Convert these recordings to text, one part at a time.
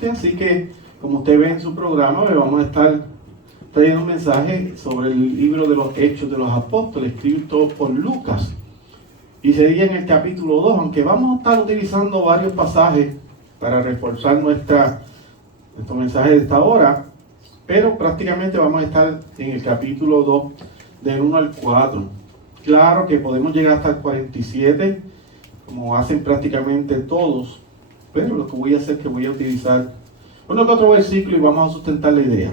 Pentecostés, así que como usted ve en su programa, le vamos a estar trayendo un mensaje sobre el libro de los Hechos de los Apóstoles, escrito por Lucas, y sería en el capítulo 2, aunque vamos a estar utilizando varios pasajes para reforzar nuestro mensaje de esta hora, pero prácticamente vamos a estar en el capítulo 2, del 1 al 4. Claro que podemos llegar hasta el 47, como hacen prácticamente todos, pero lo que voy a hacer es que voy a utilizar uno que otro versículo y vamos a sustentar la idea.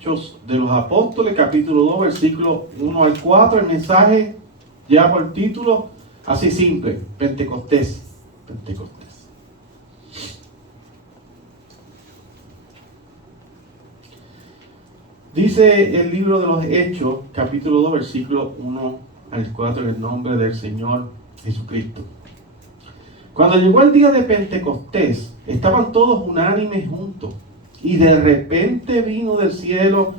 Hechos de los Apóstoles, capítulo 2, versículo 1 al 4. El mensaje ya por título, así simple: Pentecostés. Pentecostés. Dice el libro de los Hechos, capítulo 2, versículo 1 al 4, en el nombre del Señor Jesucristo. Cuando llegó el día de Pentecostés, estaban todos unánimes juntos, y de repente vino del cielo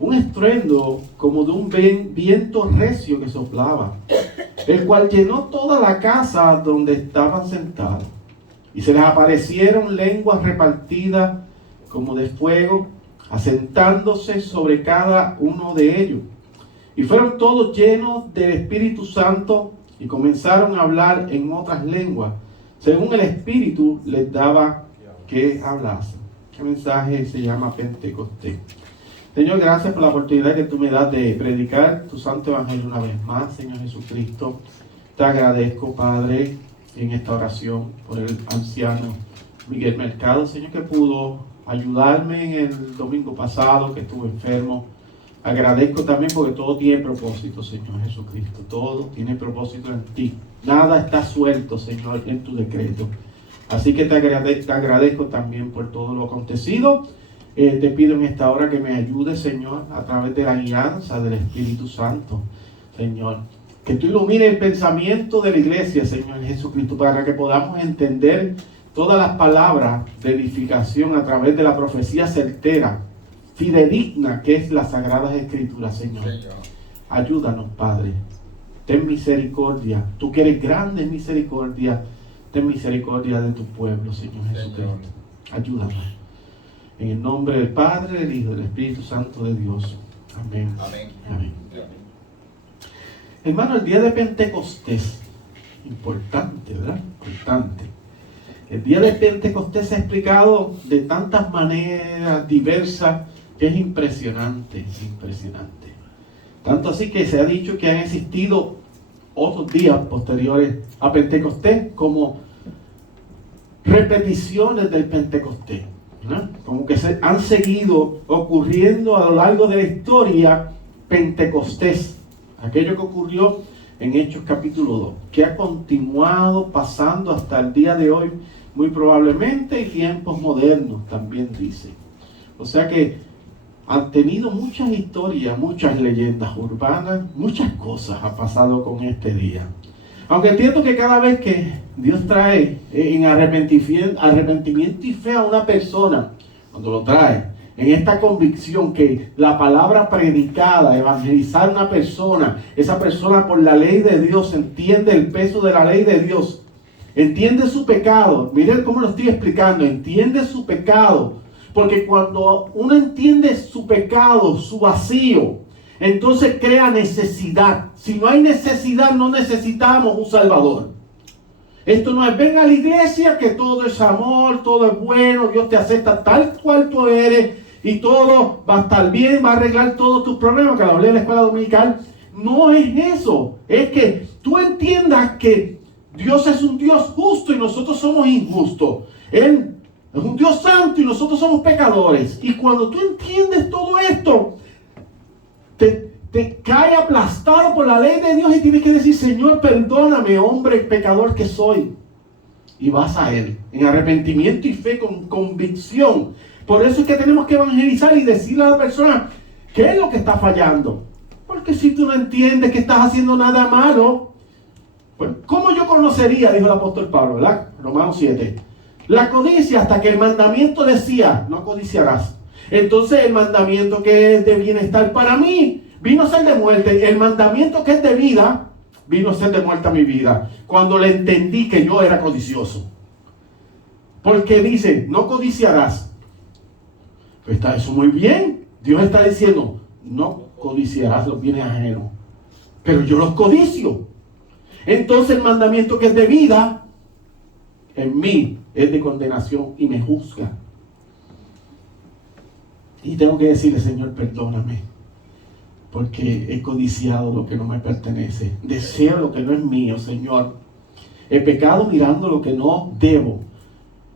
un estruendo como de un viento recio que soplaba, el cual llenó toda la casa donde estaban sentados. Y se les aparecieron lenguas repartidas como de fuego, asentándose sobre cada uno de ellos. Y fueron todos llenos del Espíritu Santo y comenzaron a hablar en otras lenguas, según el Espíritu les daba que hablasen. ¿Qué mensaje se llama Pentecostés? Señor, gracias por la oportunidad que tú me das de predicar tu santo evangelio una vez más, Señor Jesucristo. Te agradezco, Padre, en esta oración por el anciano Miguel Mercado, Señor, que pudo ayudarme en el domingo pasado, que estuve enfermo. Agradezco también porque todo tiene propósito, Señor Jesucristo. Todo tiene propósito en ti. Nada está suelto, Señor, en tu decreto. Así que te agradezco también por todo lo acontecido. Te pido en esta hora que me ayudes, Señor, a través de la guianza del Espíritu Santo, Señor. Que tú ilumines el pensamiento de la iglesia, Señor Jesucristo, para que podamos entender todas las palabras de edificación a través de la profecía certera, fidedigna, que es las Sagradas Escrituras, Señor. Ayúdanos, Padre. Ten misericordia. Tú que eres grande en misericordia, ten misericordia de tu pueblo, Señor Jesucristo. Ayúdanos. En el nombre del Padre, del Hijo y del Espíritu Santo de Dios. Amén. Amén. Amén. Hermano, el día de Pentecostés, importante, ¿verdad? Importante. El día de Pentecostés se ha explicado de tantas maneras diversas que es impresionante, impresionante. Tanto así que se ha dicho que han existido otros días posteriores a Pentecostés como repeticiones del Pentecostés, ¿no? Como que se han seguido ocurriendo a lo largo de la historia Pentecostés, aquello que ocurrió en Hechos capítulo 2, que ha continuado pasando hasta el día de hoy, muy probablemente en tiempos modernos, también dice. O sea que han tenido muchas historias, muchas leyendas urbanas, muchas cosas ha pasado con este día. Aunque entiendo que cada vez que Dios trae en arrepentimiento y fe a una persona, cuando lo trae en esta convicción que la palabra predicada, evangelizar a una persona, esa persona por la ley de Dios entiende el peso de la ley de Dios, entiende su pecado. Miren cómo lo estoy explicando, entiende su pecado. Porque cuando uno entiende su pecado, su vacío, entonces crea necesidad. Si no hay necesidad, no necesitamos un Salvador. Esto no es ven a la iglesia que todo es amor, todo es bueno, Dios te acepta tal cual tú eres y todo va a estar bien, va a arreglar todos tus problemas, que lo hablé en la escuela dominical. No es eso, es que tú entiendas que Dios es un Dios justo y nosotros somos injustos. Él es un Dios santo y nosotros somos pecadores. Y cuando tú entiendes todo esto, te cae aplastado por la ley de Dios y tienes que decir, Señor, perdóname, hombre pecador que soy. Y vas a Él, en arrepentimiento y fe, con convicción. Por eso es que tenemos que evangelizar y decirle a la persona, ¿qué es lo que está fallando? Porque si tú no entiendes que estás haciendo nada malo, pues, ¿cómo yo conocería? Dijo el apóstol Pablo, ¿verdad? Romanos 7. La codicia, hasta que el mandamiento decía, no codiciarás. Entonces el mandamiento que es de bienestar para mí, vino a ser de muerte. El mandamiento que es de vida, vino a ser de muerte a mi vida. Cuando le entendí que yo era codicioso. Porque dice, no codiciarás. Pues está eso muy bien. Dios está diciendo, no codiciarás los bienes ajenos. Pero yo los codicio. Entonces el mandamiento que es de vida, en mí es de condenación y me juzga. Y tengo que decirle, Señor, perdóname, porque he codiciado lo que no me pertenece. Deseo lo que no es mío, Señor. He pecado mirando lo que no debo.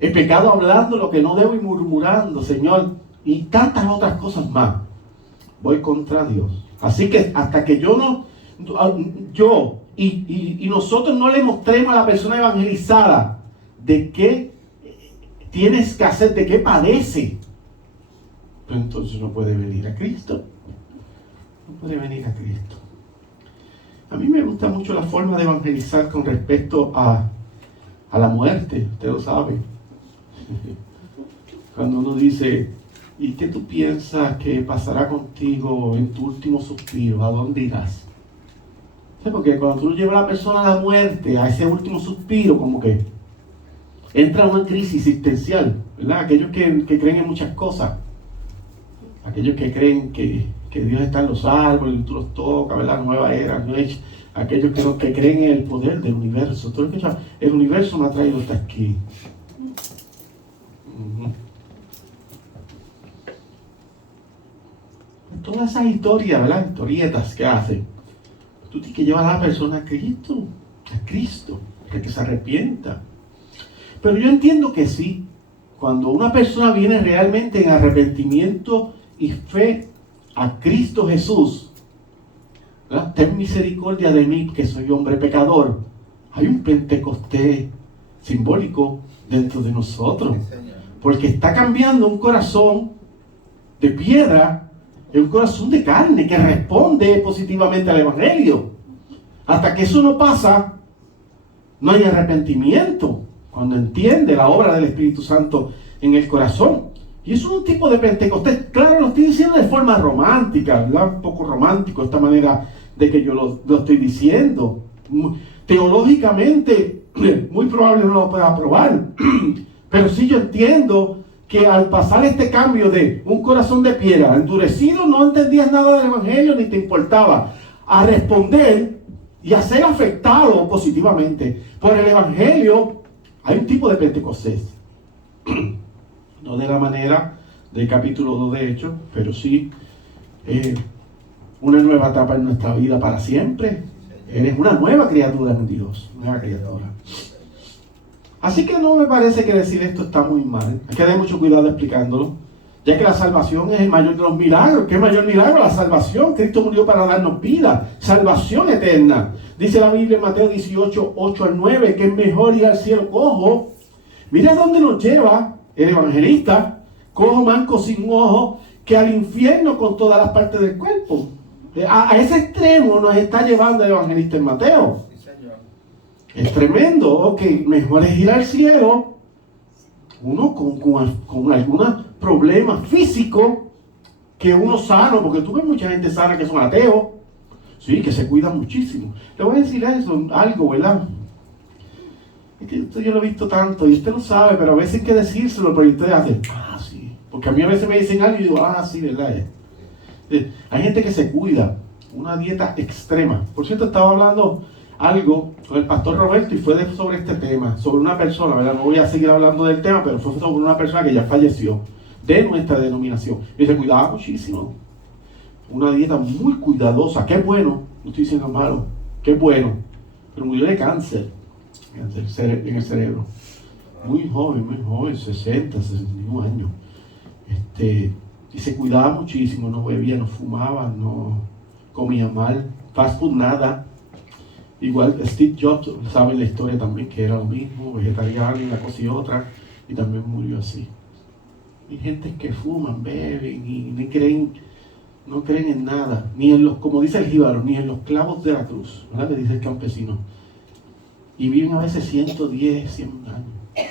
He pecado hablando lo que no debo y murmurando, Señor. Y tantas otras cosas más. Voy contra Dios. Así que hasta que nosotros no le mostremos a la persona evangelizada de qué tienes que hacer, de qué padece, pues entonces no puede venir a Cristo. No puede venir a Cristo. A mí me gusta mucho la forma de evangelizar con respecto a la muerte. Usted lo sabe. Cuando uno dice, ¿y qué tú piensas que pasará contigo en tu último suspiro? ¿A dónde irás? ¿Sí? Porque cuando tú llevas a la persona a la muerte, a ese último suspiro, como que entra una crisis existencial, ¿verdad? Aquellos que creen en muchas cosas. Aquellos que creen que Dios está en los árboles y tú los tocas, ¿verdad? Nueva era, New Age. Aquellos que creen en el poder del universo. Todo el universo me ha traído hasta aquí. Todas esas historias, ¿verdad? Historietas que hacen. Tú tienes que llevar a la persona a Cristo, para que se arrepienta. Pero yo entiendo que sí, cuando una persona viene realmente en arrepentimiento y fe a Cristo Jesús, ¿verdad? Ten misericordia de mí, que soy hombre pecador. Hay un Pentecostés simbólico dentro de nosotros, porque está cambiando un corazón de piedra en un corazón de carne que responde positivamente al Evangelio. Hasta que eso no pasa, no hay arrepentimiento. Cuando entiende la obra del Espíritu Santo en el corazón. Y eso es un tipo de Pentecostés. Claro, lo estoy diciendo de forma romántica, ¿verdad? Un poco romántico esta manera de que yo lo estoy diciendo. Teológicamente, muy probable no lo pueda aprobar. Pero sí yo entiendo que al pasar este cambio de un corazón de piedra endurecido, no entendías nada del Evangelio ni te importaba, a responder y a ser afectado positivamente por el Evangelio. Hay un tipo de Pentecostés, no de la manera del capítulo 2 de Hechos, pero sí una nueva etapa en nuestra vida para siempre. Eres una nueva criatura en Dios, nueva criatura. Así que no me parece que decir esto está muy mal. Hay que tener mucho cuidado explicándolo, ya que la salvación es el mayor de los milagros. ¿Qué mayor milagro? La salvación. Cristo murió para darnos vida, salvación eterna. Dice la Biblia en Mateo 18, 8 al 9, que es mejor ir al cielo cojo. Mira dónde nos lleva el evangelista, cojo, manco, sin un ojo, que al infierno con todas las partes del cuerpo. A ese extremo nos está llevando el evangelista en Mateo. Es tremendo. Ok, mejor es ir al cielo uno con algún problema físico que uno sano, porque tú ves mucha gente sana que son ateos, sí, que se cuidan muchísimo. Le voy a decir algo, ¿verdad? Es que esto yo lo he visto tanto y usted lo sabe, pero a veces hay que decírselo, pero usted hace, sí, porque a mí a veces me dicen algo y digo, sí, ¿verdad? Hay gente que se cuida, una dieta extrema. Por cierto, estaba hablando algo con el pastor Roberto y fue sobre este tema, sobre una persona, ¿verdad? No voy a seguir hablando del tema, pero fue sobre una persona que ya falleció de nuestra denominación y se cuidaba muchísimo, una dieta muy cuidadosa. Qué bueno, no estoy diciendo malo, qué bueno, pero murió de cáncer en el cerebro, muy joven, 60, 61 años, y se cuidaba muchísimo, no bebía, no fumaba, no comía mal, fast food nada. Igual Steve Jobs, saben la historia también, que era lo mismo, vegetariano, una cosa y otra, y también murió así. Hay gente que fuman, beben y no creen en nada, ni en los, como dice el jíbaro, ni en los clavos de la cruz, ¿verdad? Que dice el campesino. Y viven a veces 110, 100 años.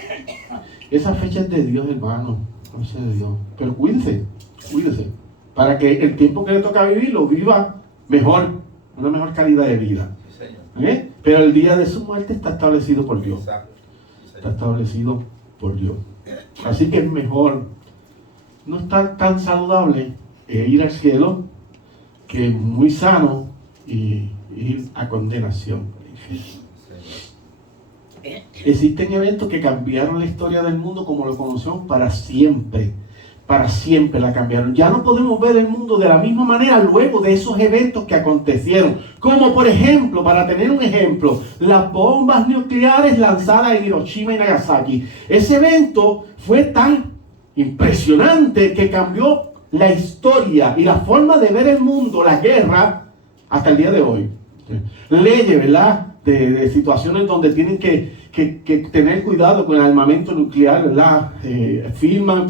Esa fecha es de Dios, hermano, no es de Dios. Pero cuídese, para que el tiempo que le toca vivir lo viva mejor, una mejor calidad de vida. Pero el día de su muerte está establecido por Dios. Está establecido por Dios. Así que es mejor no estar tan saludable e ir al cielo que muy sano y ir a condenación. Existen eventos que cambiaron la historia del mundo como lo conocemos para siempre. Para siempre la cambiaron. Ya no podemos ver el mundo de la misma manera luego de esos eventos que acontecieron. Como por ejemplo, para tener un ejemplo, las bombas nucleares lanzadas en Hiroshima y Nagasaki. Ese evento fue tan impresionante que cambió la historia y la forma de ver el mundo, la guerra, hasta el día de hoy. Leyes, ¿verdad? De situaciones donde tienen que tener cuidado con el armamento nuclear, ¿verdad? Firman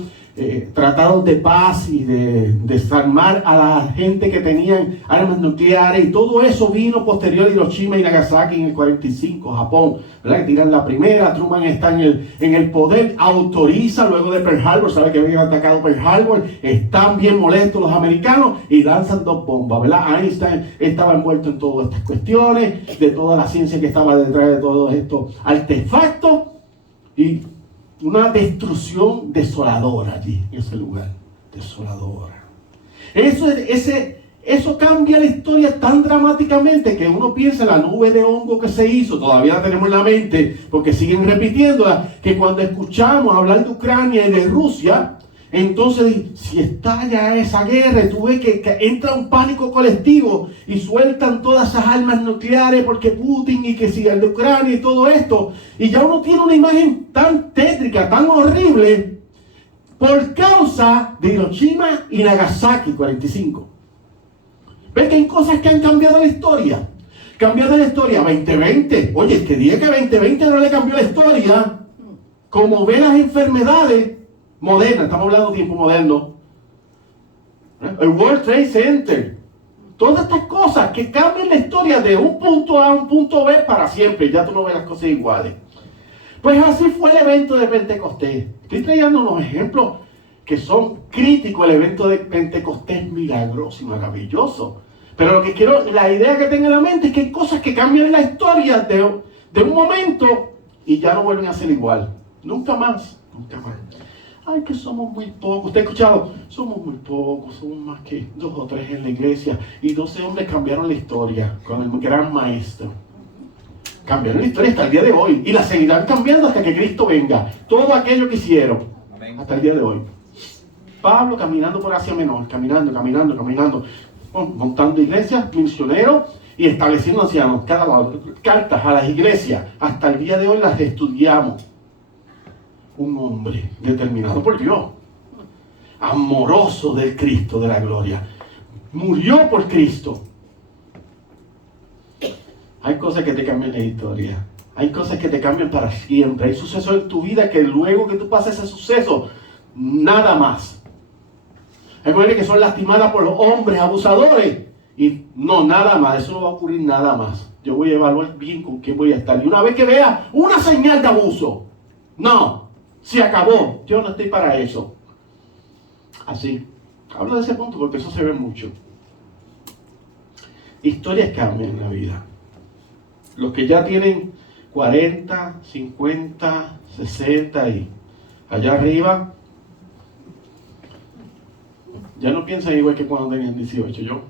tratados de paz y de desarmar a la gente que tenían armas nucleares, y todo eso vino posterior a Hiroshima y Nagasaki en el 45, Japón, ¿verdad? Que tiran la primera. Truman está en el poder, autoriza luego de Pearl Harbor, sabe que habían atacado Pearl Harbor, están bien molestos los americanos y lanzan 2 bombas, ¿verdad? Einstein estaba envuelto en todas estas cuestiones, de toda la ciencia que estaba detrás de todos estos artefactos, y una destrucción desoladora allí, en ese lugar, desoladora. Eso cambia la historia tan dramáticamente que uno piensa en la nube de hongo que se hizo, todavía la tenemos en la mente, porque siguen repitiéndola, que cuando escuchamos hablar de Ucrania y de Rusia, entonces si estalla esa guerra, tú ves que entra un pánico colectivo y sueltan todas esas armas nucleares porque Putin y que siga el de Ucrania y todo esto, y ya uno tiene una imagen tan tétrica, tan horrible, por causa de Hiroshima y Nagasaki 45. ¿Ves que hay cosas que han cambiado la historia? Cambiado la historia 2020. Oye, que diga que 2020 no le cambió la historia, como ve las enfermedades modernas, estamos hablando de tiempo moderno, el World Trade Center, todas estas cosas que cambian la historia de un punto A a un punto B para siempre. Ya tú no ves las cosas iguales. Pues así fue el evento de Pentecostés. Estoy trayendo unos ejemplos que son críticos. El evento de Pentecostés es milagroso y maravilloso, pero lo que quiero, la idea que tenga en la mente es que hay cosas que cambian la historia de un momento y ya no vuelven a ser igual, nunca más, nunca más. Ay, que somos muy pocos. ¿Usted ha escuchado? Somos muy pocos, somos más que 2 o 3 en la iglesia. Y 12 hombres cambiaron la historia con el gran maestro. Cambiaron la historia hasta el día de hoy. Y la seguirán cambiando hasta que Cristo venga. Todo aquello que hicieron. Amén. Hasta el día de hoy. Pablo caminando por Asia Menor. Caminando. Montando iglesias, misioneros y estableciendo ancianos. Cartas a las iglesias. Hasta el día de hoy las estudiamos. Un hombre determinado por Dios, amoroso del Cristo de la gloria, murió por Cristo. Hay cosas que te cambian la historia, hay cosas que te cambian para siempre, hay sucesos en tu vida que luego que tú pases ese suceso, nada más. Hay mujeres que son lastimadas por los hombres abusadores y no, nada más, eso no va a ocurrir nada más. Yo voy a evaluar bien con quién voy a estar, y una vez que vea una señal de abuso, no, se acabó, yo no estoy para eso. Así, hablo de ese punto porque eso se ve mucho. Historias cambian en la vida. Los que ya tienen 40, 50, 60 y allá arriba, ya no piensan igual que cuando tenían 18. Yo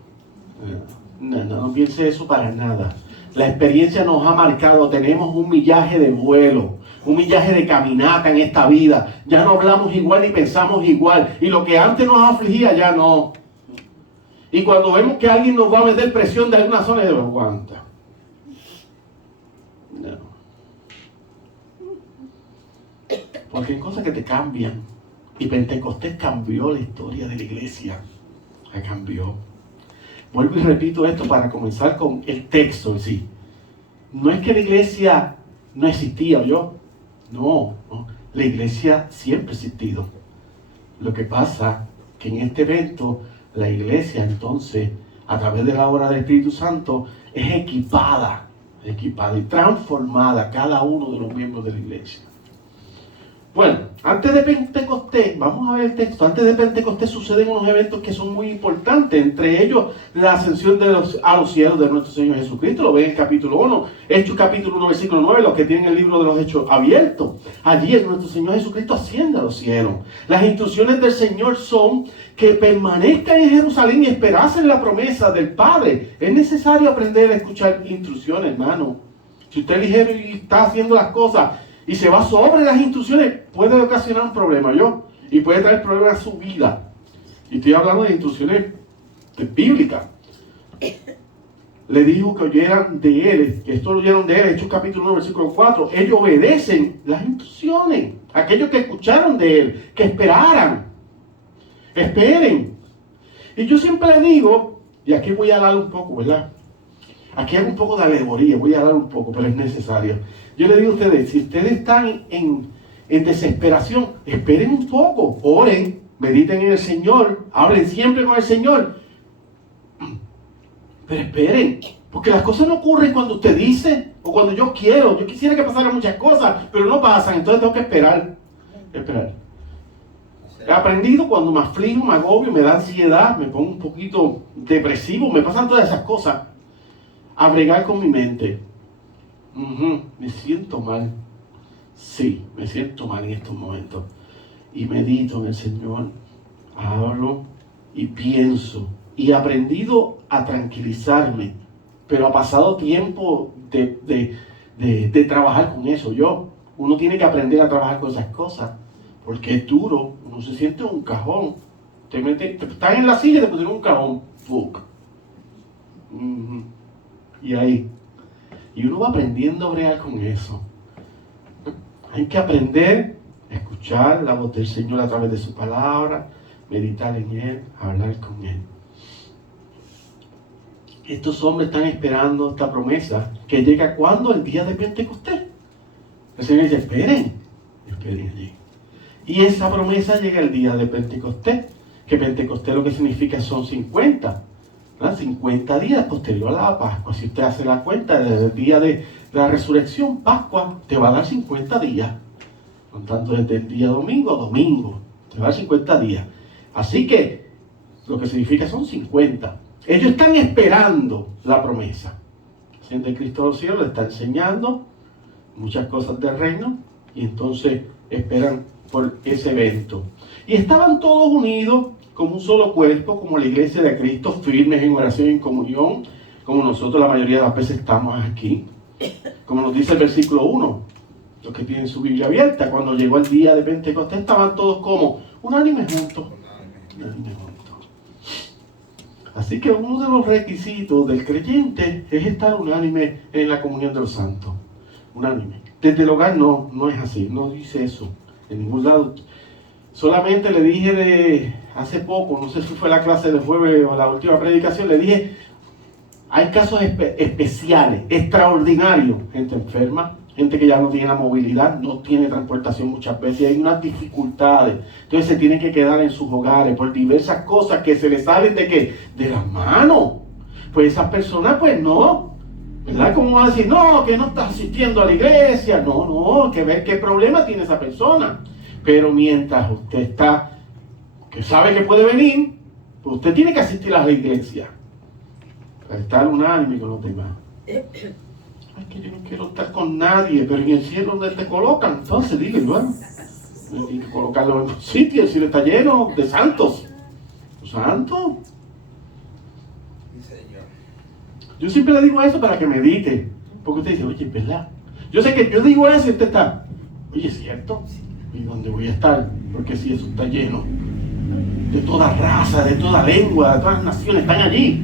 no piense eso para nada. La experiencia nos ha marcado, tenemos un millaje de vuelo, un millaje de caminata en esta vida. Ya no hablamos igual ni pensamos igual. Y lo que antes nos afligía ya no. Y cuando vemos que alguien nos va a meter presión de alguna zona, no aguanta. No. Porque hay cosas que te cambian. Y Pentecostés cambió la historia de la iglesia. La cambió. Vuelvo y repito esto para comenzar con el texto en sí. No es que la iglesia no existía, ¿oyó? No, la iglesia siempre ha existido. Lo que pasa que en este evento la iglesia entonces, a través de la obra del Espíritu Santo, es equipada y transformada cada uno de los miembros de la iglesia. Bueno, antes de Pentecostés, vamos a ver el texto, antes de Pentecostés suceden unos eventos que son muy importantes, entre ellos la ascensión a los cielos de nuestro Señor Jesucristo, lo ven en el capítulo 1, Hechos capítulo 1, versículo 9, los que tienen el libro de los Hechos abierto. Allí nuestro Señor Jesucristo asciende a los cielos. Las instrucciones del Señor son que permanezcan en Jerusalén y esperasen la promesa del Padre. Es necesario aprender a escuchar instrucciones, hermano. Si usted es ligero y está haciendo las cosas y se va sobre las instrucciones, puede ocasionar un problema, y puede traer problemas a su vida. Y estoy hablando de instrucciones bíblicas. Le dijo que oyeran de él, que esto lo oyeron de él, Hechos capítulo 1, versículo 4. Ellos obedecen las instrucciones. Aquellos que escucharon de él, que esperaran. Esperen. Y yo siempre le digo, y aquí voy a hablar un poco, ¿verdad? Aquí hago un poco de alegoría, voy a hablar un poco, pero es necesario. Yo le digo a ustedes, si ustedes están en desesperación, esperen un poco, oren, mediten en el Señor, hablen siempre con el Señor. Pero esperen, porque las cosas no ocurren cuando usted dice, o cuando yo quiero. Yo quisiera que pasaran muchas cosas, pero no pasan, entonces tengo que esperar. He aprendido cuando me aflijo, me agobio, me da ansiedad, me pongo un poquito depresivo, me pasan todas esas cosas, a bregar con mi mente. Me siento mal. Sí, me siento mal en estos momentos. Y medito en el Señor, hablo y pienso. Y he aprendido a tranquilizarme. Pero ha pasado tiempo de trabajar con eso. Uno tiene que aprender a trabajar con esas cosas. Porque es duro. Uno se siente en un cajón. Estás en la silla y te ponen un cajón. Fuck. Y ahí. Y uno va aprendiendo a bregar con eso. Hay que aprender a escuchar la voz del Señor a través de su palabra, meditar en Él, hablar con Él. Estos hombres están esperando esta promesa que llega cuando el día de Pentecostés. El Señor dice, esperen allí. Y esa promesa llega el día de Pentecostés, que Pentecostés lo que significa son 50. 50 días posterior a la Pascua. Si usted hace la cuenta desde el día de la resurrección, Pascua, te va a dar 50 días. Contando desde el día domingo a domingo, te va a dar 50 días. Así que lo que significa son 50. Ellos están esperando la promesa. Siente Cristo a los cielos, le está enseñando muchas cosas del reino y entonces esperan por ese evento. Y estaban todos unidos como un solo cuerpo, como la iglesia de Cristo, firmes en oración y en comunión, como nosotros la mayoría de las veces estamos aquí. Como nos dice el versículo 1, los que tienen su Biblia abierta, cuando llegó el día de Pentecostés estaban todos como unánimes juntos. Así que uno de los requisitos del creyente es estar unánime en la comunión de los santos. Unánime. Desde el hogar no es así, no dice eso en ningún lado. Solamente le dije hace poco, no sé si fue la clase del jueves o la última predicación, le dije, hay casos especiales, extraordinarios, gente enferma, gente que ya no tiene la movilidad, no tiene transportación muchas veces, hay unas dificultades, entonces se tienen que quedar en sus hogares por diversas cosas que se les salen de ¿qué? De las manos. Pues esas personas pues no, ¿verdad? ¿Cómo va a decir? No, que no está asistiendo a la iglesia, no, que ver qué problema tiene esa persona. Pero mientras usted está, que sabe que puede venir, pues usted tiene que asistir a la iglesia. Para estar unánime con los demás. Es que yo no quiero estar con nadie, pero en el cielo donde te colocan, entonces dile, bueno, hay que colocarlo en un sitio, el cielo está lleno de santos. ¿Los santos? Yo siempre le digo eso para que medite, porque usted dice, oye, es verdad. Yo sé que yo digo eso y usted está, oye, ¿es cierto? ¿Y dónde voy a estar? Porque si eso está lleno de toda raza, de toda lengua, de todas las naciones, están allí.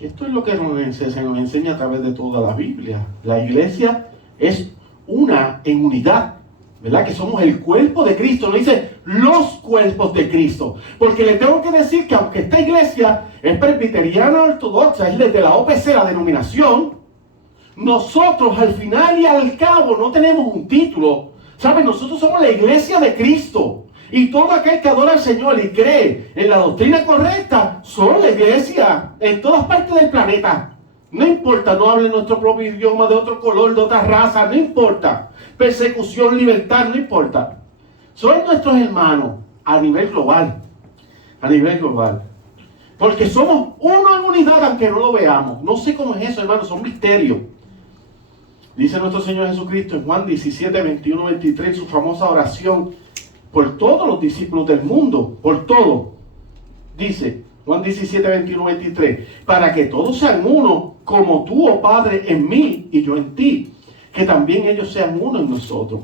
Esto es lo que se nos enseña a través de toda la Biblia. La iglesia es una en unidad, ¿verdad? Que somos el cuerpo de Cristo. No dice los cuerpos de Cristo. Porque le tengo que decir que aunque esta iglesia es presbiteriana ortodoxa, es desde la OPC, la denominación, nosotros al final y al cabo no tenemos un título. ¿Saben? Nosotros somos la iglesia de Cristo. Y todo aquel que adora al Señor y cree en la doctrina correcta, son la iglesia en todas partes del planeta. No importa, no hablen nuestro propio idioma, de otro color, de otra raza, no importa. Persecución, libertad, no importa. Son nuestros hermanos a nivel global. A nivel global. Porque somos uno en unidad, aunque no lo veamos. No sé cómo es eso, hermanos, son misterios. Dice nuestro Señor Jesucristo en Juan 17, 21, 23, su famosa oración por todos los discípulos del mundo, por todo. Dice Juan 17, 21, 23, para que todos sean uno, como tú, oh Padre, en mí y yo en ti, que también ellos sean uno en nosotros.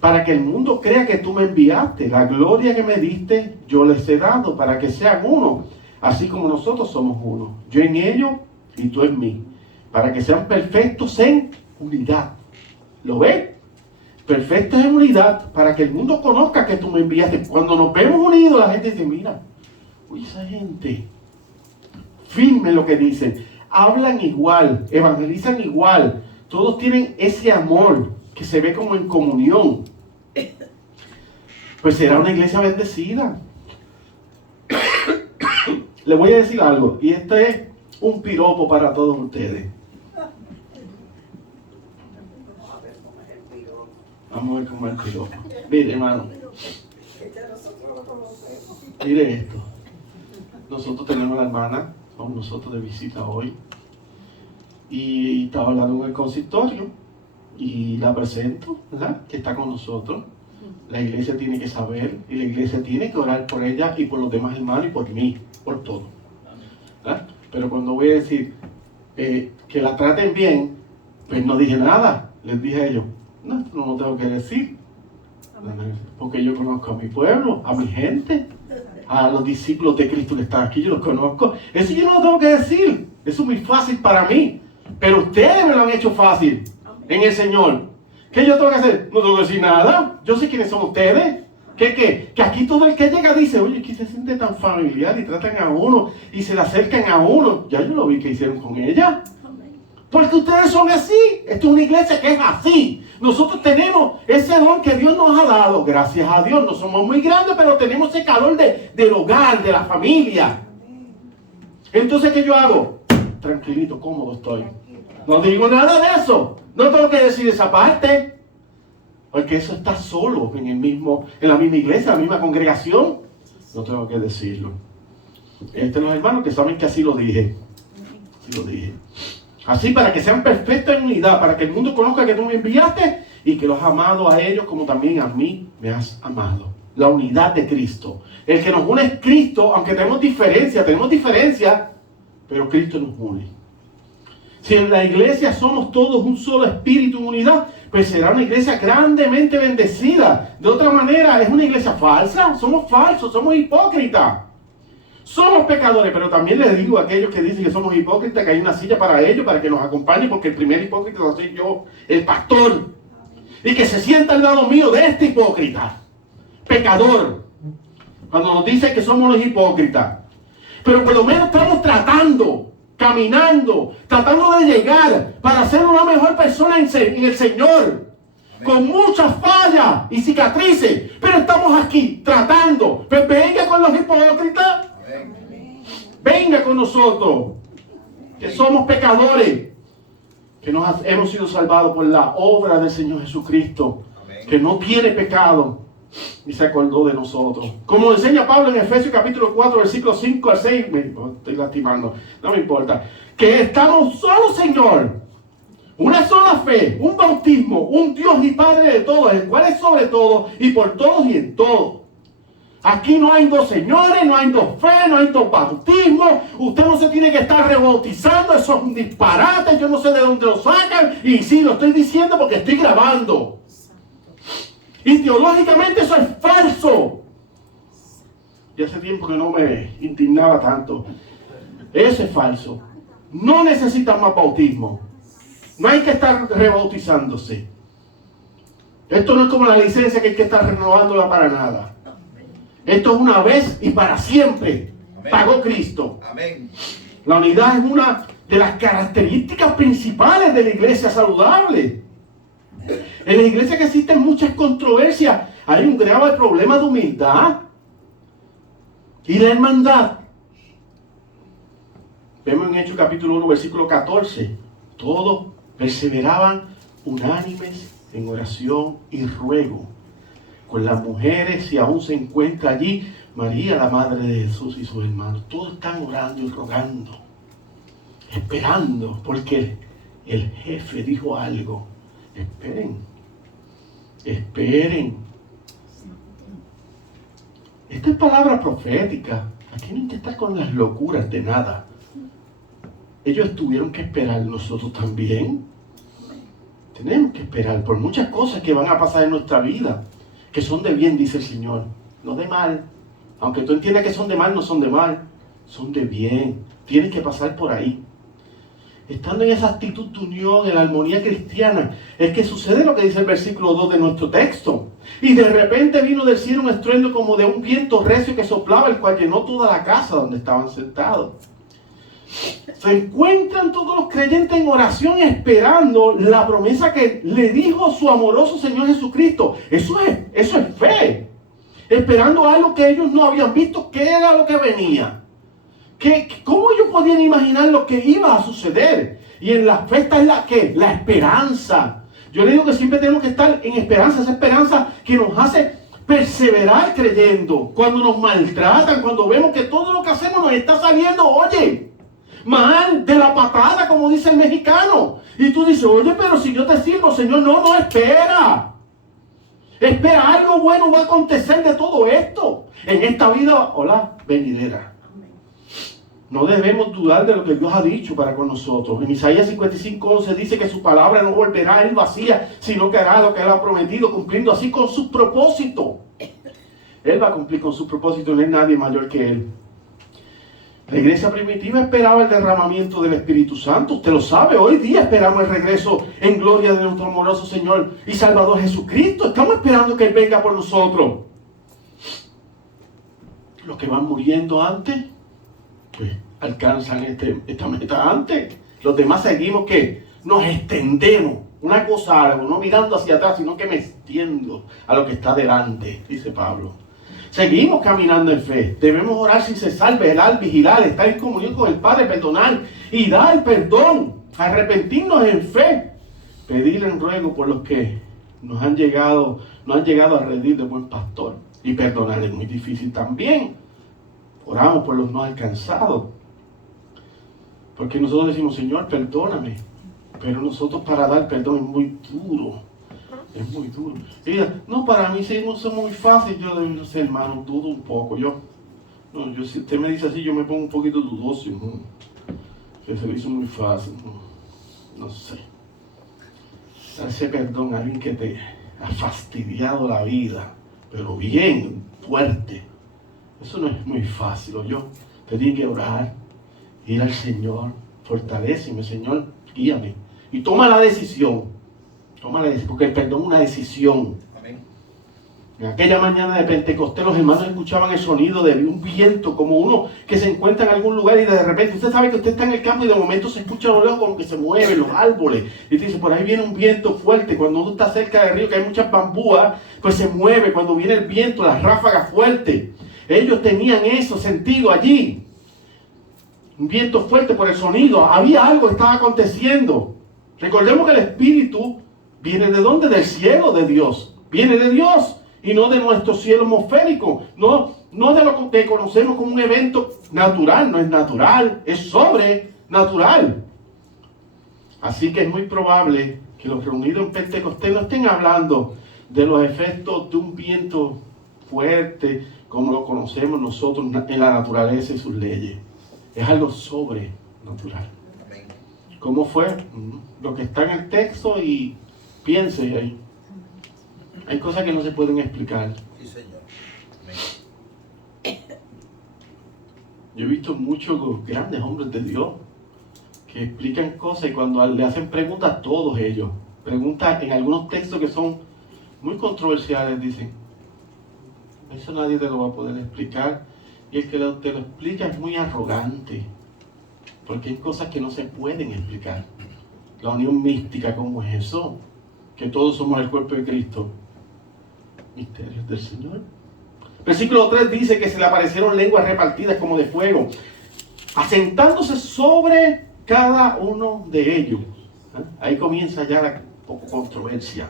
Para que el mundo crea que tú me enviaste, la gloria que me diste, yo les he dado, para que sean uno, así como nosotros somos uno. Yo en ellos y tú en mí, para que sean perfectos en unidad. ¿Lo ven? Perfectos en unidad, para que el mundo conozca que tú me enviaste. Cuando nos vemos unidos, la gente dice, mira, uy, esa gente, firme lo que dicen, hablan igual, evangelizan igual, todos tienen ese amor que se ve como en comunión. Pues será una iglesia bendecida. Le voy a decir algo, y este es un piropo para todos ustedes. Vamos a ver cómo es el piropo. Mire, hermano. Mire esto. Nosotros tenemos a la hermana con nosotros de visita hoy. Y estaba hablando en el consistorio. Y la presento, ¿verdad? Que está con nosotros. La iglesia tiene que saber. Y la iglesia tiene que orar por ella y por los demás hermanos y por mí. Por todo. ¿Verdad? Pero cuando voy a decir que la traten bien, pues no dije nada. Les dije a ellos, no, esto no lo tengo que decir. Porque yo conozco a mi pueblo, a mi gente, a los discípulos de Cristo que están aquí, yo los conozco. Eso yo no lo tengo que decir. Eso es muy fácil para mí. Pero ustedes me lo han hecho fácil en el Señor. ¿Qué yo tengo que hacer? No tengo que decir nada. Yo sé quiénes son ustedes. Que aquí todo el que llega dice, oye, que se siente tan familiar y tratan a uno y se le acercan a uno. Ya yo lo vi que hicieron con ella. Porque ustedes son así. Esto es una iglesia que es así. Nosotros tenemos ese don que Dios nos ha dado. Gracias a Dios. No somos muy grandes, pero tenemos ese calor del hogar, de la familia. Entonces, ¿qué yo hago? Tranquilito, cómodo estoy. No digo nada de eso. No tengo que decir esa parte. Porque eso está solo en la misma iglesia, en la misma congregación. No tengo que decirlo. Los hermanos que saben que así lo dije. Así lo dije. Así para que sean perfectos en unidad, para que el mundo conozca que tú me enviaste y que los has amado a ellos como también a mí me has amado. La unidad de Cristo. El que nos une es Cristo, aunque tenemos diferencias, pero Cristo nos une. Si en la iglesia somos todos un solo espíritu en unidad, pues será una iglesia grandemente bendecida. De otra manera, es una iglesia falsa. Somos falsos, somos hipócritas. Somos pecadores, pero también les digo a aquellos que dicen que somos hipócritas, que hay una silla para ellos, para que nos acompañen, porque el primer hipócrita soy yo, el pastor. Y que se sienta al lado mío de este hipócrita, pecador, cuando nos dicen que somos los hipócritas. Pero por lo menos estamos caminando, tratando de llegar para ser una mejor persona en el Señor. Amén. Con muchas fallas y cicatrices, pero estamos aquí tratando. Pues venga con los hipócritas. Amén. Venga con nosotros, que somos pecadores, que hemos sido salvados por la obra del Señor Jesucristo. Amén. Que no tiene pecado y se acordó de nosotros. Como enseña Pablo en Efesios capítulo 4, versículos 5 al 6, me estoy lastimando, no me importa, que estamos solo, Señor, una sola fe, un bautismo, un Dios y Padre de todos, el cual es sobre todo y por todos y en todo. Aquí no hay dos señores, no hay dos fe, no hay dos bautismos. Usted no se tiene que estar rebautizando, eso es un disparate, yo no sé de dónde lo sacan. Y sí, lo estoy diciendo porque estoy grabando. Y teológicamente eso es falso. Y hace tiempo que no me indignaba tanto. Eso es falso. No necesitan más bautismo. No hay que estar rebautizándose. Esto no es como la licencia que hay que estar renovándola para nada. Esto es una vez y para siempre. Amén. Pagó Cristo. Amén. La unidad es una de las características principales de la iglesia saludable. En la iglesia que existen muchas controversias, hay un grave problema de humildad y la hermandad. Vemos en Hechos capítulo 1, versículo 14. Todos perseveraban unánimes en oración y ruego con las mujeres, y aún se encuentra allí María, la madre de Jesús, y sus hermanos. Todos están orando y rogando, esperando, porque el jefe dijo algo. Esperen. Esta es palabra profética. Aquí no hay que estar con las locuras de nada. Ellos tuvieron que esperar, nosotros también. Tenemos que esperar por muchas cosas que van a pasar en nuestra vida, que son de bien, dice el Señor, no de mal. Aunque tú entiendas que son de mal, no son de mal, son de bien. Tienes que pasar por ahí. Estando en esa actitud de unión, en la armonía cristiana, es que sucede lo que dice el versículo 2 de nuestro texto. Y de repente vino del cielo un estruendo como de un viento recio que soplaba, el cual llenó toda la casa donde estaban sentados. Se encuentran todos los creyentes en oración esperando la promesa que le dijo su amoroso Señor Jesucristo. Eso es fe. Esperando algo que ellos no habían visto, ¿qué era lo que venía? ¿Cómo ellos podían imaginar lo que iba a suceder? Y en la fe está la esperanza. Yo le digo que siempre tenemos que estar en esperanza, esa esperanza que nos hace perseverar creyendo. Cuando nos maltratan, cuando vemos que todo lo que hacemos nos está saliendo, oye, mal, de la patada, como dice el mexicano. Y tú dices, oye, pero si yo te sirvo, Señor, no, espera. Espera, algo bueno va a acontecer de todo esto. En esta vida, venidera. No debemos dudar de lo que Dios ha dicho para con nosotros. En Isaías 55:11 dice que su palabra no volverá a él vacía, sino que hará lo que él ha prometido, cumpliendo así con su propósito. Él va a cumplir con su propósito, no hay nadie mayor que él. La iglesia primitiva esperaba el derramamiento del Espíritu Santo. Usted lo sabe, hoy día esperamos el regreso en gloria de nuestro amoroso Señor y Salvador Jesucristo. Estamos esperando que Él venga por nosotros. Los que van muriendo antes, pues alcanzan esta meta antes. Los demás seguimos que nos extendemos. Una cosa algo, no mirando hacia atrás, sino que me extiendo a lo que está delante, dice Pablo. Seguimos caminando en fe. Debemos orar sin cesar, velar, vigilar, estar en comunión con el Padre, perdonar y dar perdón, arrepentirnos en fe, pedir en ruego por los que no han llegado a rendir de buen pastor, y perdonar es muy difícil también. Oramos por los no alcanzados, porque nosotros decimos, Señor, perdóname, pero nosotros para dar perdón es muy duro. Es muy duro. Mira, no, para mí sí, no es muy fácil. Yo no sé, hermano, dudo un poco. Si usted me dice así, yo me pongo un poquito dudoso. Que se me hizo muy fácil. No sé. Darse perdón a alguien que te ha fastidiado la vida, pero bien, fuerte. Eso no es muy fácil, Te tiene que orar, ir al Señor, fortaléceme, Señor, guíame. Y toma la decisión, porque el perdón es una decisión. Amén. En aquella mañana de Pentecostés, los hermanos escuchaban el sonido de un viento, como uno que se encuentra en algún lugar y de repente, usted sabe que usted está en el campo y de momento se escucha a lo lejos como que se mueven los árboles. Y te dice, por ahí viene un viento fuerte. Cuando uno está cerca del río, que hay muchas bambúas, pues se mueve. Cuando viene el viento, las ráfagas fuertes. Ellos tenían eso sentido allí. Un viento fuerte por el sonido. Había algo que estaba aconteciendo. Recordemos que el Espíritu viene ¿de dónde? Del cielo de Dios. Viene de Dios y no de nuestro cielo atmosférico. No de lo que conocemos como un evento natural. No es natural, es sobrenatural. Así que es muy probable que los reunidos en Pentecostés no estén hablando de los efectos de un viento fuerte como lo conocemos nosotros en la naturaleza y sus leyes. Es algo sobrenatural. ¿Cómo fue? Lo que está en el texto, y piense ahí. Hay cosas que no se pueden explicar. Sí, Señor. Yo he visto muchos grandes hombres de Dios que explican cosas, y cuando le hacen preguntas, todos ellos, preguntas en algunos textos que son muy controversiales, dicen, eso nadie te lo va a poder explicar, y el que te lo explica es muy arrogante, porque hay cosas que no se pueden explicar. La unión mística, ¿cómo es eso? Que todos somos el cuerpo de Cristo. Misterios del Señor. Versículo 3 dice que se le aparecieron lenguas repartidas como de fuego. asentándose sobre cada uno de ellos. Ahí comienza ya la poco controversia.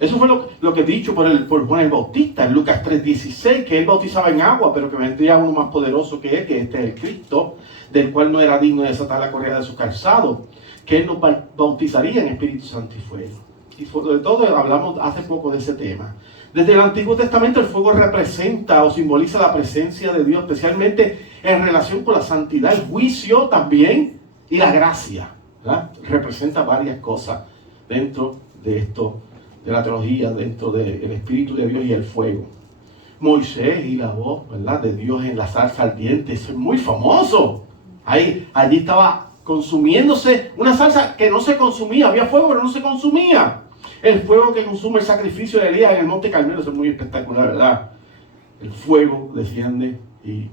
Eso fue lo que he dicho por Juan el Bautista en Lucas 3:16, que él bautizaba en agua, pero que vendría uno más poderoso que él, que este es el Cristo, del cual no era digno de desatar la correa de su calzado, que él nos bautizaría en Espíritu Santo y fuego. Y sobre todo hablamos hace poco de ese tema. Desde el Antiguo Testamento el fuego representa o simboliza la presencia de Dios, especialmente en relación con la santidad, el juicio también y la gracia, ¿verdad? Representa varias cosas dentro de esto, de la teología, dentro del Espíritu de Dios y el fuego. Moisés y la voz, ¿verdad?, de Dios en la zarza ardiente, eso es muy famoso. Allí estaba consumiéndose una salsa que no se consumía, había fuego pero no se consumía. El fuego que consume el sacrificio de Elías en el Monte Carmelo, eso es muy espectacular, ¿verdad? El fuego desciende y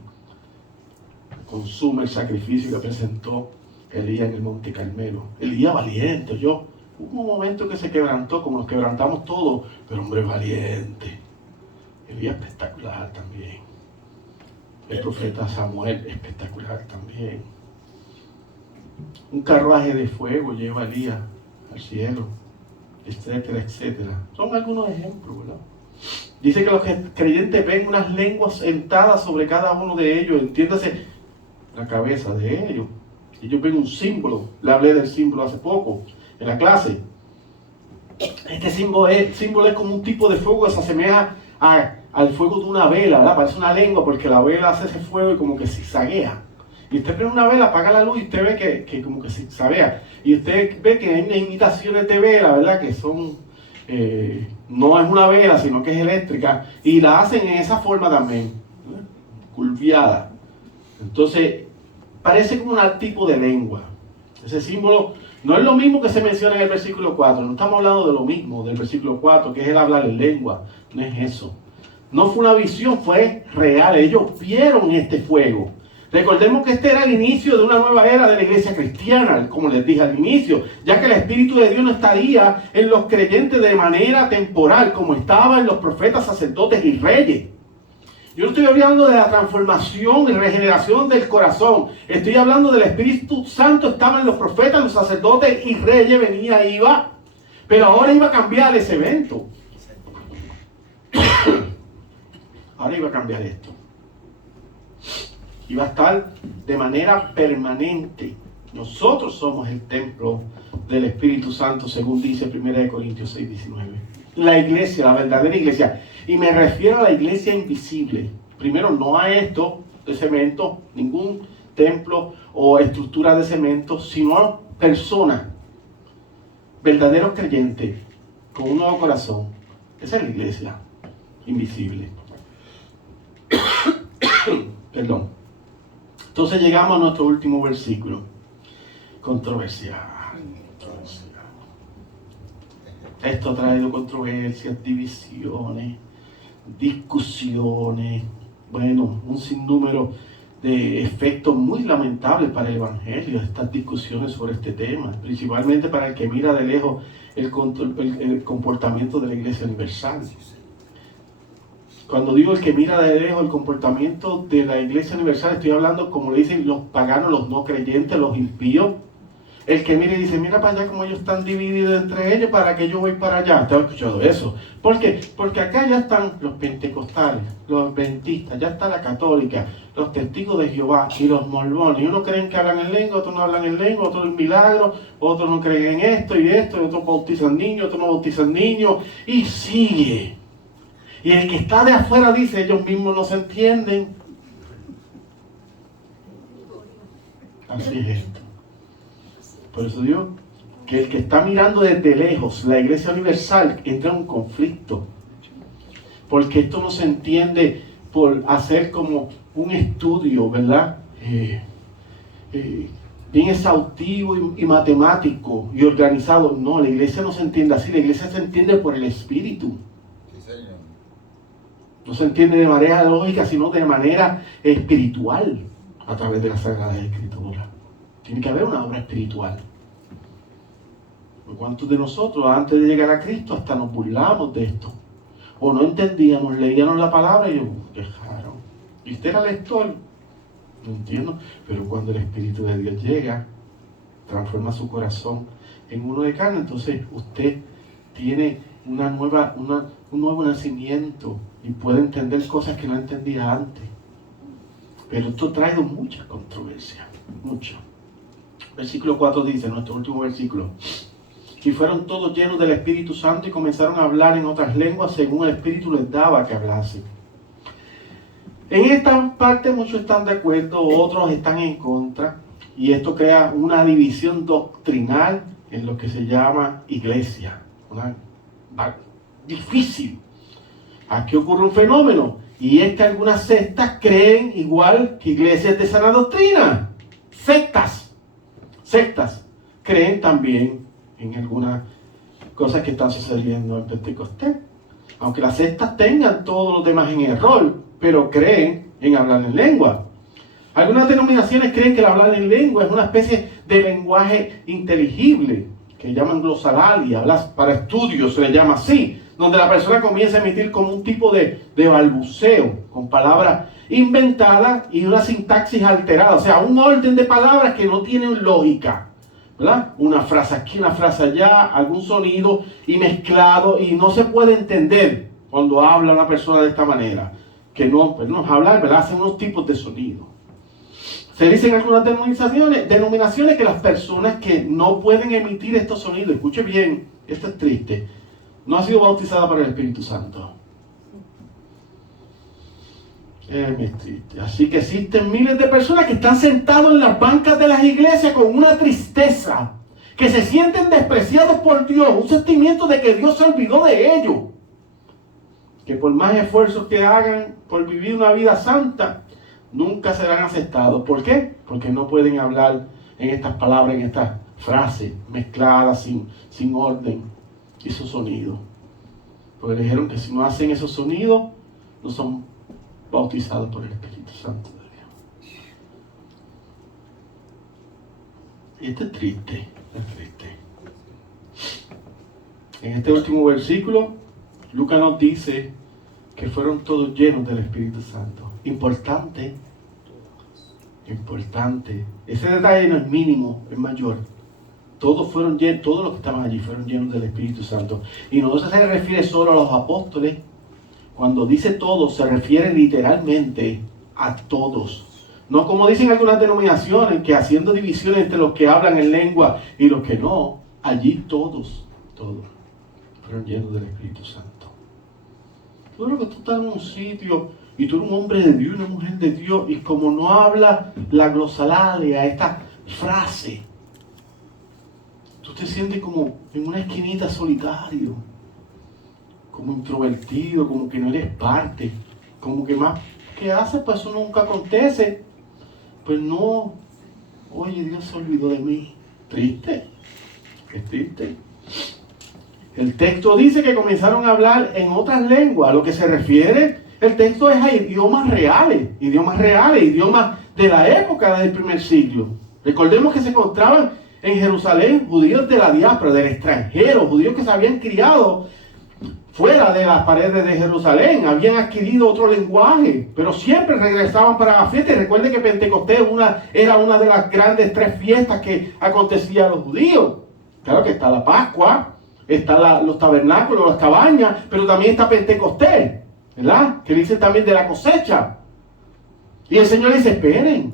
consume el sacrificio que presentó Elías en el Monte Carmelo. Elías valiente, hubo un momento que se quebrantó, como nos quebrantamos todos, pero hombre valiente. Elías espectacular también. El profeta Samuel espectacular también. Un carruaje de fuego lleva a Elías al cielo, etcétera, etcétera. Son algunos ejemplos, ¿verdad? Dice que los creyentes ven unas lenguas sentadas sobre cada uno de ellos, entiéndase, la cabeza de ellos. Ellos ven un símbolo. Le hablé del símbolo hace poco en la clase. Este símbolo es como un tipo de fuego que se asemeja al fuego de una vela, ¿verdad? Parece una lengua porque la vela hace ese fuego y como que zigzaguea. Y usted prende una vela, apaga la luz y usted ve que como que zigzaguea. Y usted ve que hay unas imitaciones de vela, ¿verdad? Que son, no es una vela, sino que es eléctrica. Y la hacen en esa forma también, ¿verdad? Curviada. Entonces, parece como un tipo de lengua. Ese símbolo no es lo mismo que se menciona en el versículo 4. No estamos hablando de lo mismo del versículo 4, que es el hablar en lengua. No es eso. No fue una visión, fue real. Ellos vieron este fuego. Recordemos que este era el inicio de una nueva era de la iglesia cristiana, como les dije al inicio, ya que el Espíritu de Dios no estaría en los creyentes de manera temporal, como estaba en los profetas, sacerdotes y reyes. Yo no estoy hablando de la transformación y regeneración del corazón. Estoy hablando del Espíritu Santo. Estaba en los profetas, los sacerdotes y reyes. Venía, iba. Pero ahora iba a cambiar ese evento. Ahora iba a cambiar esto. Iba a estar de manera permanente. Nosotros somos el templo del Espíritu Santo, según dice 1 Corintios 6:19. La iglesia, la verdadera iglesia. Y me refiero a la iglesia invisible. Primero, no a esto de cemento, ningún templo o estructura de cemento, sino a personas, verdaderos creyentes, con un nuevo corazón. Esa es la iglesia invisible. Perdón. Entonces llegamos a nuestro último versículo. Controversial. Esto ha traído controversias, divisiones, discusiones, bueno, un sinnúmero de efectos muy lamentables para el Evangelio, estas discusiones sobre este tema, principalmente para el que mira de lejos el comportamiento de la Iglesia Universal. Cuando digo el que mira de lejos el comportamiento de la Iglesia Universal, estoy hablando, como le dicen los paganos, los no creyentes, los impíos. El que mire y dice, mira para allá como ellos están divididos entre ellos, para que yo voy para allá. ¿Te has escuchado eso? ¿Por qué? Porque acá ya están los pentecostales, los adventistas, ya está la católica, los testigos de Jehová y los mormones. Y unos creen que hablan en lengua, otros no hablan en lengua, otros en milagros, otros no creen en esto, y otros bautizan niños, otros no bautizan niños, y sigue. Y el que está de afuera dice, ellos mismos no se entienden. Así es esto. Por eso digo que el que está mirando desde lejos la Iglesia Universal entra en un conflicto. Porque esto no se entiende por hacer como un estudio, ¿verdad? Bien exhaustivo y matemático y organizado. No, la Iglesia no se entiende así. La Iglesia se entiende por el Espíritu. Sí, señor. No se entiende de manera lógica, sino de manera espiritual a través de las Sagradas Escrituras. Tiene que haber una obra espiritual. ¿Cuántos de nosotros antes de llegar a Cristo hasta nos burlamos de esto? O no entendíamos, leíamos la palabra y yo, qué raro. Y usted era lector, No entiendo. Pero cuando el Espíritu de Dios llega, transforma su corazón en uno de carne, entonces usted tiene un nuevo nacimiento y puede entender cosas que no entendía antes. Pero esto ha traído muchas controversias, muchas. Versículo 4 dice, nuestro último versículo: y fueron todos llenos del Espíritu Santo y comenzaron a hablar en otras lenguas según el Espíritu les daba que hablasen. En esta parte muchos están de acuerdo, otros están en contra, y esto crea una división doctrinal en lo que se llama iglesia. Difícil. Aquí ocurre un fenómeno, y es que algunas sectas creen igual que iglesias de sana doctrina. Sectas creen también en algunas cosas que están sucediendo en Pentecostés. Aunque las sectas tengan todos los demás en error, pero creen en hablar en lengua. Algunas denominaciones creen que el hablar en lengua es una especie de lenguaje inteligible, que llaman glosalalia, para estudios se le llama así, donde la persona comienza a emitir como un tipo de balbuceo, con palabras inventadas y una sintaxis alterada, o sea, un orden de palabras que no tienen lógica, ¿verdad? Una frase aquí, una frase allá, algún sonido y mezclado, y no se puede entender cuando habla una persona de esta manera, que no es hablar, ¿verdad? Hacen unos tipos de sonido. Se dicen algunas denominaciones que las personas que no pueden emitir estos sonidos, escuche bien, esto es triste, no ha sido bautizada por el Espíritu Santo. Es triste. Así que existen miles de personas que están sentados en las bancas de las iglesias con una tristeza, que se sienten despreciados por Dios, un sentimiento de que Dios se olvidó de ellos, que por más esfuerzos que hagan por vivir una vida santa, nunca serán aceptados. ¿Por qué? Porque no pueden hablar en estas palabras, en estas frases mezcladas, sin orden y sus sonidos. Porque dijeron que si no hacen esos sonidos, no son bautizados por el Espíritu Santo de Dios. Y esto es triste. En este último versículo, Lucas nos dice que fueron todos llenos del Espíritu Santo. Importante. Ese detalle no es mínimo, es mayor. Todos fueron llenos, todos los que estaban allí fueron llenos del Espíritu Santo. Y no se refiere solo a los apóstoles. Cuando dice todos, se refiere literalmente a todos. No como dicen algunas denominaciones, que haciendo divisiones entre los que hablan en lengua y los que no. Allí todos fueron llenos del Espíritu Santo. Tú creo que tú estás en un sitio y tú eres un hombre de Dios, una mujer de Dios, y como no habla la glosalalia, esta frase, tú te sientes como en una esquinita solitario, como introvertido, como que no eres parte, como que más que haces, pues eso nunca acontece. Pues no, oye, Dios se olvidó de mí. Triste, es triste. El texto dice que comenzaron a hablar en otras lenguas. A lo que se refiere el texto es a idiomas reales, idiomas de la época del primer siglo. Recordemos que se encontraban en Jerusalén judíos de la diáspora, del extranjero, judíos que se habían criado fuera de las paredes de Jerusalén, habían adquirido otro lenguaje, pero siempre regresaban para la fiesta. Y recuerde que Pentecostés era una de las grandes 3 fiestas que acontecían a los judíos. Claro que está la Pascua, están los tabernáculos, las cabañas, pero también está Pentecostés, ¿verdad? Que dicen también de la cosecha. Y el Señor dice, esperen,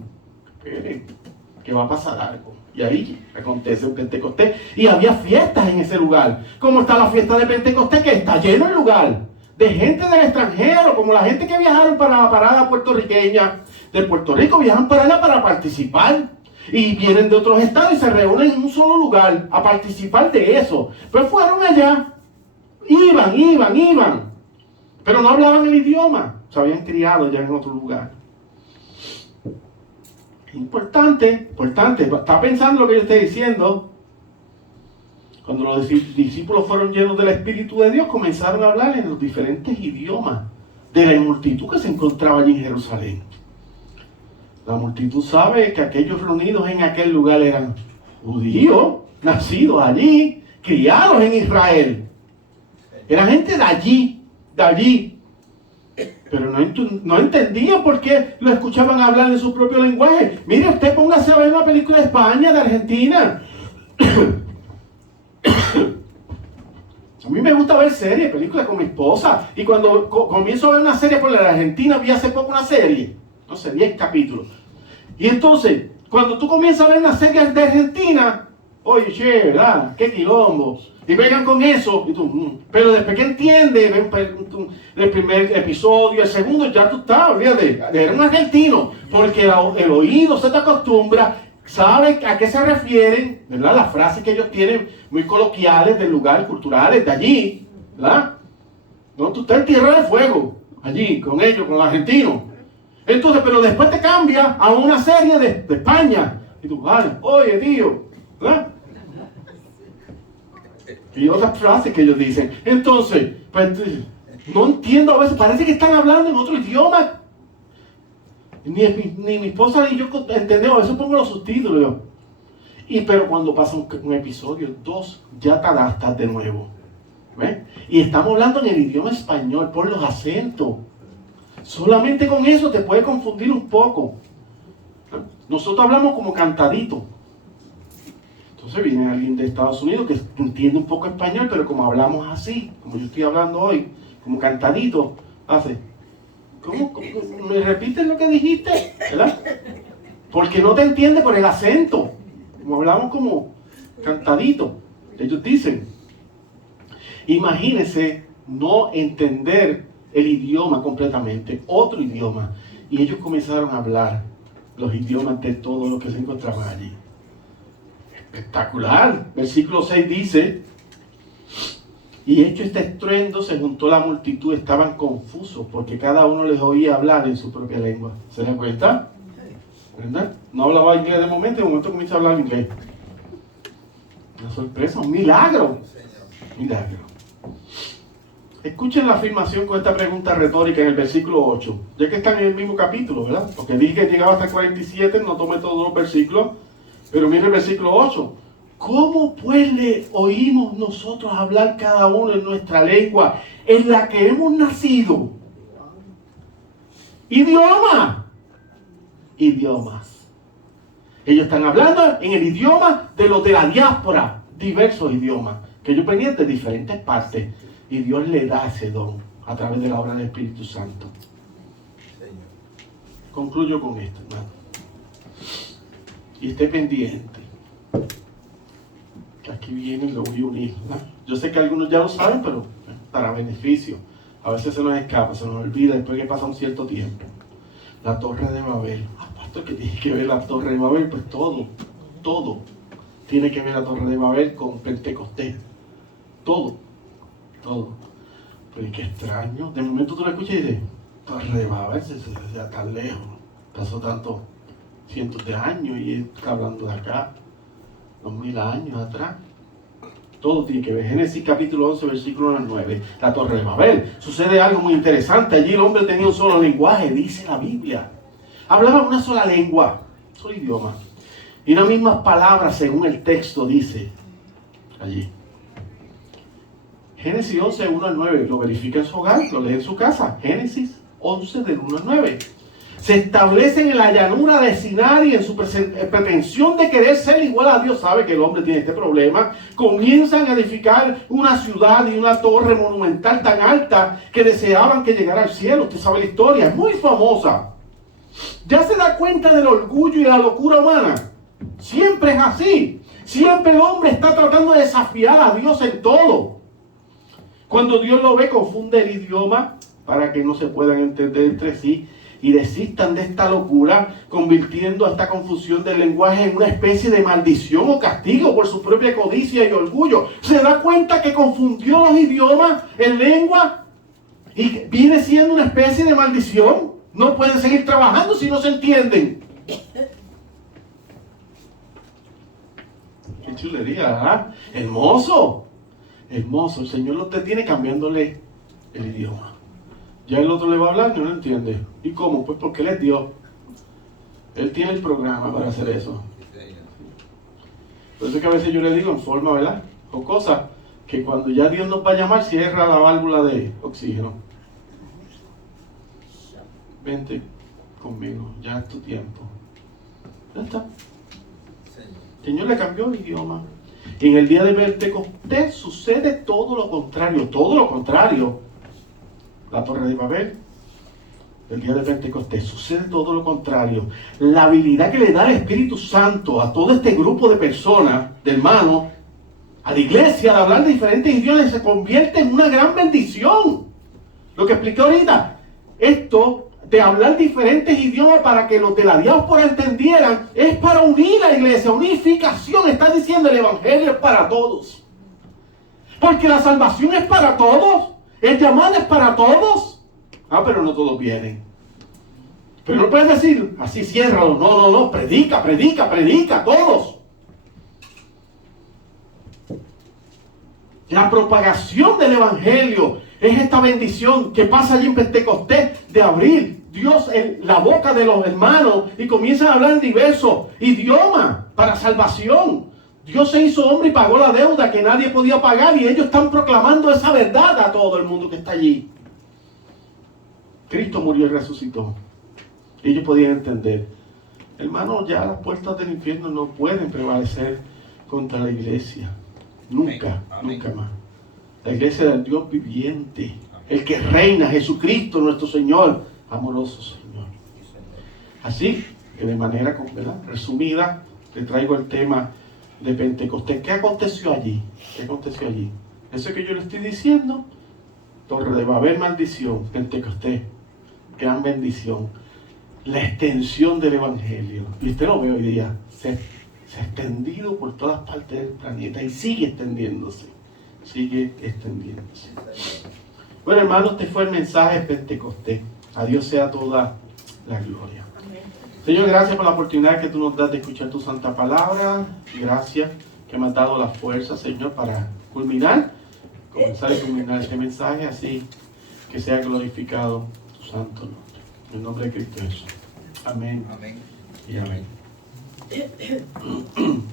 que va a pasar algo. Y ahí acontece un Pentecostés. Y había fiestas en ese lugar. Como está la fiesta de Pentecostés, que está lleno el lugar de gente del extranjero, como la gente que viajaron para la parada puertorriqueña. De Puerto Rico viajan para allá para participar. Y vienen de otros estados y se reúnen en un solo lugar a participar de eso. Pues fueron allá. Iban. Pero no hablaban el idioma. Se habían criado ya en otro lugar. Importante. Está pensando lo que yo estoy diciendo. Cuando los discípulos fueron llenos del Espíritu de Dios, comenzaron a hablar en los diferentes idiomas de la multitud que se encontraba allí en Jerusalén. La multitud sabe que aquellos reunidos en aquel lugar eran judíos, nacidos allí, criados en Israel. Era gente de allí. Pero no entendía por qué lo escuchaban hablar en su propio lenguaje. Mire, usted póngase a ver una película de España, de Argentina. A mí me gusta ver series, películas con mi esposa. Y cuando comienzo a ver una serie por la Argentina, vi hace poco una serie, no sé, 10 capítulos. Y entonces, cuando tú comienzas a ver una serie de Argentina, oye, che, ¿verdad? ¡Qué quilombo! Y vengan con eso, y tú, pero después que entiendes, el primer episodio, el segundo, ya tú estás, olvídate, eres un argentino, porque el oído se te acostumbra, sabe a qué se refieren, ¿verdad? Las frases que ellos tienen muy coloquiales del lugar, culturales, de allí, ¿verdad? No, tú estás en Tierra de Fuego, allí, con ellos, con los argentinos. Entonces, pero después te cambia a una serie de España, y tú, vale, oye, tío, ¿verdad? Y otras frases que ellos dicen. Entonces, pues, no entiendo a veces, parece que están hablando en otro idioma. Ni mi esposa ni yo entendemos, a veces pongo los subtítulos. Pero cuando pasa un episodio, 2, ya te adaptas de nuevo. ¿Ves? Y estamos hablando en el idioma español, por los acentos. Solamente con eso te puede confundir un poco. Nosotros hablamos como cantadito. Entonces viene alguien de Estados Unidos que entiende un poco español, pero como hablamos así, como yo estoy hablando hoy, como cantadito, hace, ¿cómo? ¿Me repites lo que dijiste? ¿Verdad? Porque no te entiende por el acento, como hablamos como cantadito. Ellos dicen, imagínense no entender el idioma completamente, otro idioma, y ellos comenzaron a hablar los idiomas de todos los que se encontraban allí. Espectacular. Versículo 6 dice, y hecho este estruendo, se juntó la multitud, estaban confusos, porque cada uno les oía hablar en su propia lengua. ¿Se dan cuenta? ¿Verdad? No hablaba inglés de momento comienza a hablar inglés. Una sorpresa, un milagro. Milagro. Escuchen la afirmación con esta pregunta retórica en el versículo 8, ya que están en el mismo capítulo, ¿verdad? Porque dije que llegaba hasta el 47, no tomé todos los versículos. Pero mire el versículo 8. ¿Cómo pues le oímos nosotros hablar cada uno en nuestra lengua en la que hemos nacido? Idioma. Idiomas. Ellos están hablando en el idioma de los de la diáspora. Diversos idiomas. Que ellos venían de diferentes partes. Y Dios le da ese don a través de la obra del Espíritu Santo. Concluyo con esto, hermano. Y esté pendiente. Aquí viene y lo voy a unir, ¿no? Yo sé que algunos ya lo saben, pero para beneficio. A veces se nos escapa, se nos olvida después que pasa un cierto tiempo. La Torre de Babel. Pastor, ¿qué tiene que ver la Torre de Babel? Pues todo tiene que ver la Torre de Babel con Pentecostés. Todo. Pero qué extraño. De momento tú la escuchas y dices, Torre de Babel, se tan lejos. Pasó tanto cientos de años y él está hablando de acá, 2000 años atrás. Todo tiene que ver. Génesis capítulo 11, versículo 9. La Torre de Babel. Sucede algo muy interesante. Allí el hombre tenía un solo lenguaje, dice la Biblia. Hablaba una sola lengua, un solo idioma. Y unas mismas palabras según el texto dice allí. Génesis 11, 1 al 9. Lo verifica en su hogar, lo lee en su casa. Génesis 11, del 1 al 9. Se establecen en la llanura de Sinaí en su pretensión de querer ser igual a Dios. Sabe que el hombre tiene este problema. Comienzan a edificar una ciudad y una torre monumental tan alta que deseaban que llegara al cielo. Usted sabe la historia, es muy famosa. Ya se da cuenta del orgullo y la locura humana. Siempre es así. Siempre el hombre está tratando de desafiar a Dios en todo. Cuando Dios lo ve, confunde el idioma para que no se puedan entender entre sí y desistan de esta locura, convirtiendo esta confusión del lenguaje en una especie de maldición o castigo por su propia codicia y orgullo. Se da cuenta que confundió los idiomas en lengua y viene siendo una especie de maldición. No pueden seguir trabajando si no se entienden. Qué chulería, ¿verdad? Hermoso. El Señor lo tiene cambiándole el idioma. Ya el otro le va a hablar, no lo entiende. ¿Y cómo? Pues porque Él es Dios. Él tiene el programa para hacer eso. Por eso es que a veces yo le digo en forma, ¿verdad? O cosas que cuando ya Dios nos va a llamar, cierra la válvula de oxígeno. vente conmigo, ya es tu tiempo. Ya está. El Señor le cambió el idioma. Y en el día de Pentecostés sucede todo lo contrario, todo lo contrario. La Torre de Babel, el día de Pentecostés, sucede todo lo contrario. La habilidad que le da el Espíritu Santo a todo este grupo de personas, de hermanos, a la iglesia, de hablar diferentes idiomas, se convierte en una gran bendición. Lo que expliqué ahorita, esto de hablar diferentes idiomas para que los de la diáspora entendieran, es para unir a la iglesia, unificación. Está diciendo el evangelio es para todos. Porque la salvación es para todos, el llamado es para todos. Ah, pero no todos vienen. Pero no puedes decir, así ciérralo. No, predica, todos. La propagación del evangelio es esta bendición que pasa allí en Pentecostés, de abrir Dios la boca de los hermanos y comienzan a hablar en diversos idiomas para salvación. Dios se hizo hombre y pagó la deuda que nadie podía pagar, y ellos están proclamando esa verdad a todo el mundo que está allí. Cristo murió y resucitó. Ellos podían entender. Hermanos, ya las puertas del infierno no pueden prevalecer contra la iglesia. Nunca, amén. Nunca más. La iglesia del Dios viviente, el que reina, Jesucristo nuestro Señor, amoroso Señor. Así que de manera resumida, te traigo el tema de Pentecostés. ¿Qué aconteció allí? Eso que yo le estoy diciendo, Torre de Babel, maldición, Pentecostés, gran bendición. La extensión del evangelio. Y usted lo ve hoy día, se ha extendido por todas partes del planeta y sigue extendiéndose. Bueno, hermanos, este fue el mensaje de Pentecostés. A Dios sea toda la gloria. Amén. Señor, gracias por la oportunidad que tú nos das de escuchar tu santa palabra. Gracias que me has dado la fuerza, Señor, para comenzar y culminar este mensaje, así que sea glorificado tu santo nombre. En el nombre de Cristo Jesús. Amén. Amén. Y amén.